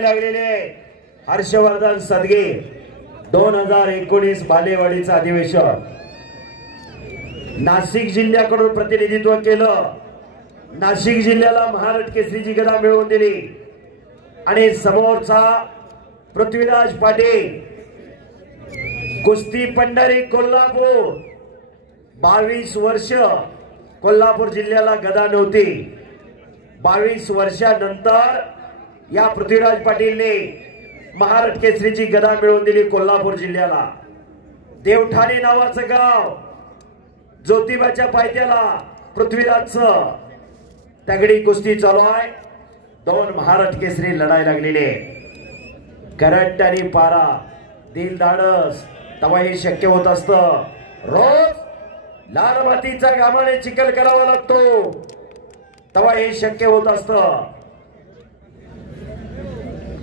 लागलेले हर्षवर्धन सदगे 2019 बालेवाडीचं अधिवेशन नाशिक जिल्ह्याकडून प्रतिनिधित्व केलं। नाशिक जिल्ह्याला महाराष्ट्र केसरीची गदा मिळवून दिली आणि समोरचा पृथ्वीराज पाटील कुस्ती पंढरी कोल्हापूर 22 वर्ष कोल्हापूर जिल्ह्याला गदा नव्हती। 22 वर्षानंतर या पृथ्वीराज पाटीलने महाराष्ट्र केसरीची गदा मिळवून दिली कोल्हापूर जिल्ह्याला। देवठाणे नावाचं गाव ज्योतिबाच्या पायथ्याला पृथ्वीराजचं तगडी कुस्ती चालू आहे। 2 महाराष्ट्र केसरी लढाई लागलेली करंट आणि पारा दिल धाडस तेव्हा हे शक्य होत असतं। रोज लाल मातीचा घामाने चिखल करावा लागतो तेव्हा हे शक्य होत असतं।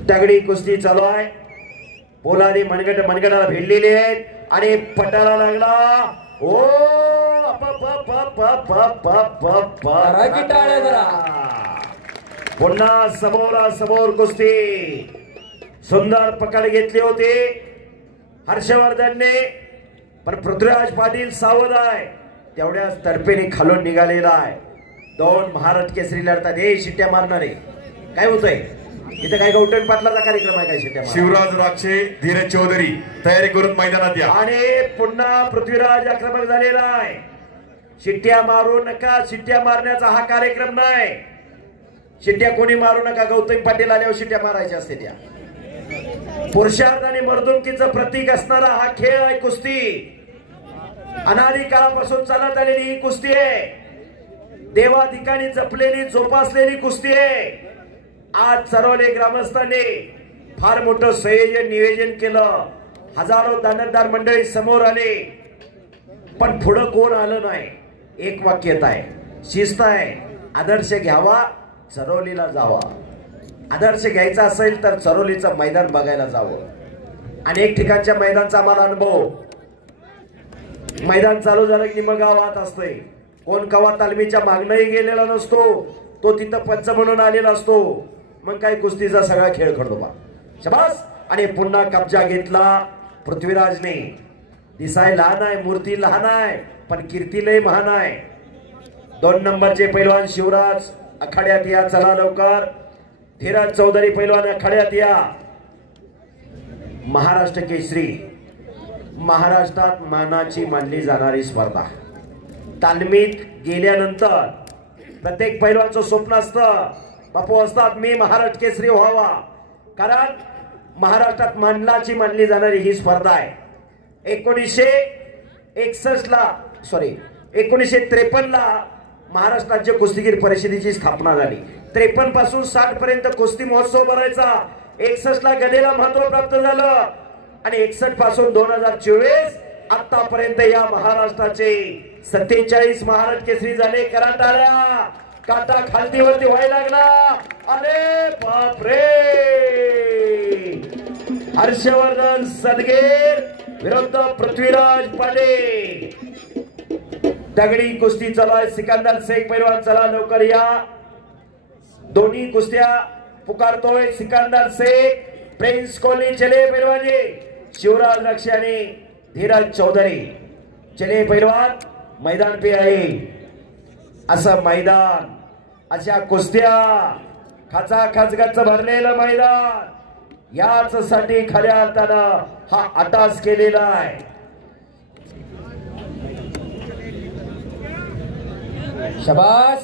तगडी कुस्ती चालू आहे। पोलादी मनगटाला भिडलेले आहेत आणि पटाला लागला। ओ पुन्हा समोरासमोर कुस्ती सुंदर पकड घेतली होती हर्षवर्धनने, पण पृथ्वीराज पाटील सावध आहे। तेवढ्याच तडपेने खालून निघालेला आहे। 2 महाराष्ट्र केसरी लढतात। हे शिट्ट्या मारणारे काय होतंय इथे? काय गौतम पाटलाचा कार्यक्रम आहे काय? शिट्ट्या शिवराज राक्षे धीरज चौधरी तयारी करून मैदानात या। आणि पुन्हा पृथ्वीराज आक्रमक झालेला आहे। शिट्ट्या मारू नका, शिट्ट्या मारण्याचा हा कार्यक्रम नाही। शिट्ट्या कोणी मारू नका। गौतम पाटील आल्यावर शिट्ट्या मारायच्या असते त्या। पुरुषार्थ आणि मर्दुमकीचं प्रतीक असणारा हा खेळ आहे कुस्ती। अनादी काळापासून चालत आलेली ही कुस्ती आहे। देवा ठिकाणी जपलेली जोपासलेली कुस्ती आहे। आज चरवले ग्रामस्थांनी फार मोठं संयोजन नियोजन केलं। हजारो दानदार मंडळी समोर आले, पण पुढं कोण आलं नाही। एक वाक्यता आहे, शिस्त आहे, आदर्श घ्यावा, चरवलीला जावा। आदर्श घ्यायचा असेल तर चरोलीचं मैदान बघायला जावं। अनेक ठिकाणच्या मैदानचा आम्हाला अनुभव। मैदान चालू झालं की मग गावात असतंय। कोण कवा तालमीच्या मागणंही गेलेला नसतो, तो तिथं पंच म्हणून आलेला असतो। मग काय कुस्तीचा सगळा खेळ खेळतो बा शबास। आणि पुन्हा कब्जा घेतला पृथ्वीराजने। दिसाय लहान आहे, मूर्ती लहान आहे, पण कीर्ती लय महान आहे। 2 नंबरचे पैलवान शिवराज आखाड्यात या, चला लवकर। धीरज चौधरी पैलवान आखाड्यात या। महाराष्ट्र केसरी महाराष्ट्रात मानाची मानली जाणारी स्पर्धा। तालमीत गेल्यानंतर प्रत्येक पैलवानचं स्वप्न असतं, बापू असतात मी महाराष्ट्र केसरी व्हावा, कारण महाराष्ट्रात मानलाची मानली जाणारी ही स्पर्धा आहे। 1953 ला महाराष्ट्र राज्य कुस्तीगीर परिषदेची स्थापना झाली। 53 पासून 60 पर्यंत कुस्ती महोत्सव भरायचा। 61 ला गदेला महत्व प्राप्त झालं आणि 61 पासून 2024 आतापर्यंत या महाराष्ट्राचे 47 महाराष्ट्र केसरी झाले। कराटाळ्या काटा खालतीवरती व्हायला लागला। अरे बापरे! हर्षवर्धन सदगे विरुद्ध पृथ्वीराज पाटील तगडी कुस्ती चालू आहे। सिकंदर शेख पैलवान चला लवकर या। दोन्ही कुस्त्या पुकारतोय सिकंदर शेख, प्रिंस कोहली चले पैलवानी, शिवराज राक्षे आणि धीरज चौधरी चले पैलवान मैदान पे आहे। असं मैदान, अशा कुस्त्या, खचाखच गच्च भरलेलं मैदान, याच साठी खऱ्या अर्थानं हा अटास केलेला आहे। शबास।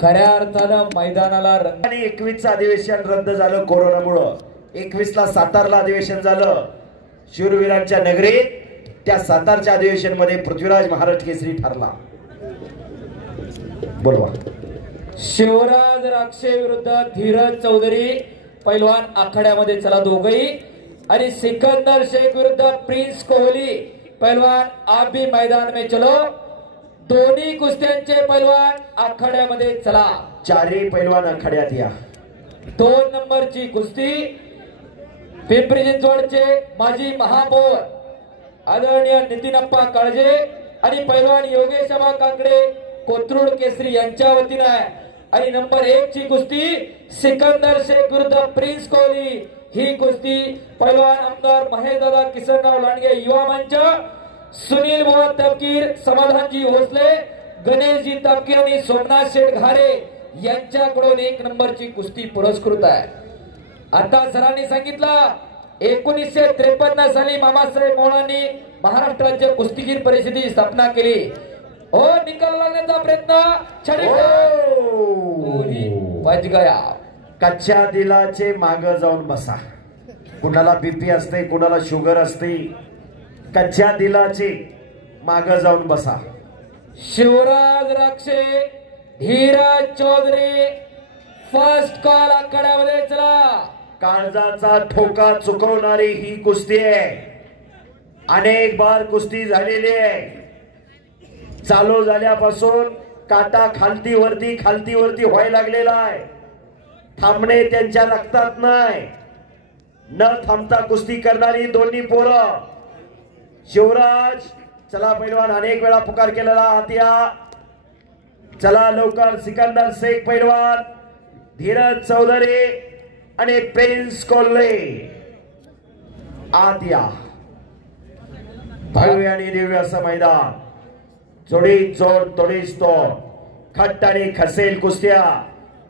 खऱ्या अर्थानं मैदानाला रंग। आणि 21चं अधिवेशन रद्द झालं कोरोनामुळं। 21 ला सातारला अधिवेशन झालं शूरवीरांच्या नगरीत। त्या सातारच्या अधिवेशन मध्ये पृथ्वीराज महाराष्ट्र केसरी ठरला। बोलवा। शिवराज राक्षे विरुद्ध धीरज चौधरी पैलवान आखाड्यामध्ये चला दोघही। आणि सिकंदर शेख विरुद्ध प्रिंस कोहली पैलवान आप भी मैदान में चलो। दोन्ही कुस्त्यांचे पैलवान आखाड्यामध्ये चला। चारही पैलवान आखाड्यात या। 2 नंबरची कुस्ती पिंपरी चिंचवडचे माजी महापौर आदरणीय नितीनप्पा काळजे आणि पैलवान योगेश काकडे कोथरूड केसरी यांच्या वतीने आणि नंबर 1 ची कुस्ती सिकंदर शेख विरुद्ध प्रिन्स कोहली। ही कुस्ती पैलवान आमदार महेशदादा किसनराव लांडगे युवा मंच, सुनील बुवा तपकीर, समाधानजी भोसले, गणेशजी तपकीर आणि सोमनाथ शेठ घारे यांच्याकडून 1 नंबरची कुस्ती पुरस्कृत आहे। आता सरांनी सांगितलं 1953 साली मामासाहेब मोळांनी महाराष्ट्र राज्य कुस्तीगीर परिषदेची स्थापना केली। हो निकाल लागण्याचा प्रयत्न बच गया। कच्च्या दिलाचे माग जाऊन बसा। कुणाला बीपी असते, कुणाला शुगर असते, कच्च्या दिलाचे माग जाऊन बसा। शिवराज राक्षे, धीरज चौधरी फर्स्ट कॉल आखाड्यामध्ये चला। काळजाचा ठोका चुकवणारी ही कुस्ती आहे। अनेक बार कुस्ती झालेली आहे। चालू झाल्यापासून काटा खालती वरती व्हायला लागलेला आहे। थांबणे त्यांच्या रक्तात नाही। न थांबता कुस्ती करणारी दोन्ही पोरं। शिवराज चला पैलवान, अनेक वेळा पुकार केलेला आतिया, चला लवकर। सिकंदर शेख पैलवान, धीरज चौधरी आणि प्रिन्स कोल्हे आत या। भव्य आणि दिव्य असं मैदान, जोडी जोड तोडीस तोड, खट्ट आणि खसेल कुस्त्या,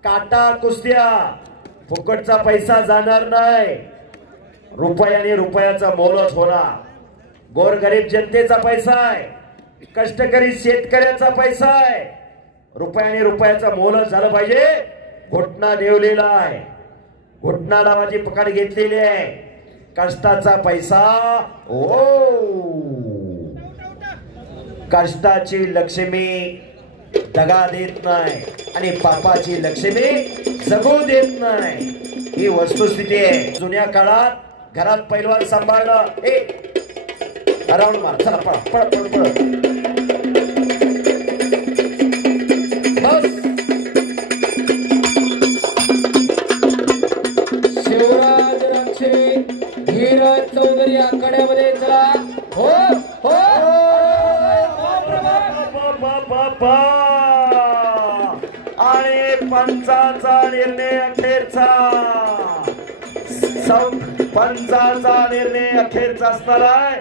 काटा कुस्त्या, फुकटचा पैसा जाणार नाही। रुपयाने रुपयाचा मोलच होणार। गोरगरीब जनतेचा पैसा आहे, कष्टकरी शेतकऱ्याचा पैसा आहे। रुपयाने रुपयाचा मोलच झालं पाहिजे। घोटणा देवलेला आहे, घोटणा नावाची पकड घेतलेली आहे। कष्टाचा पैसा, ओ कष्टाची लक्ष्मी दगा देत नाही आणि पापाची लक्ष्मी जगू देत नाही। ही वस्तुस्थिती आहे। जुन्या काळात घरात पैलवान सांभाळणं, राऊंड मार, चला पळ पळ पळ पळ। शिवराज राक्षे, धीरज चौधरी आखाड्यामध्ये चला। हो हो आणि पंचाचा निर्णय अखेरचा, पंचाचा निर्णय अखेरचा असणार आहे।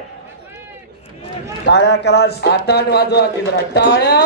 टाळ्या करा, आता वाजवा, टाळ्या।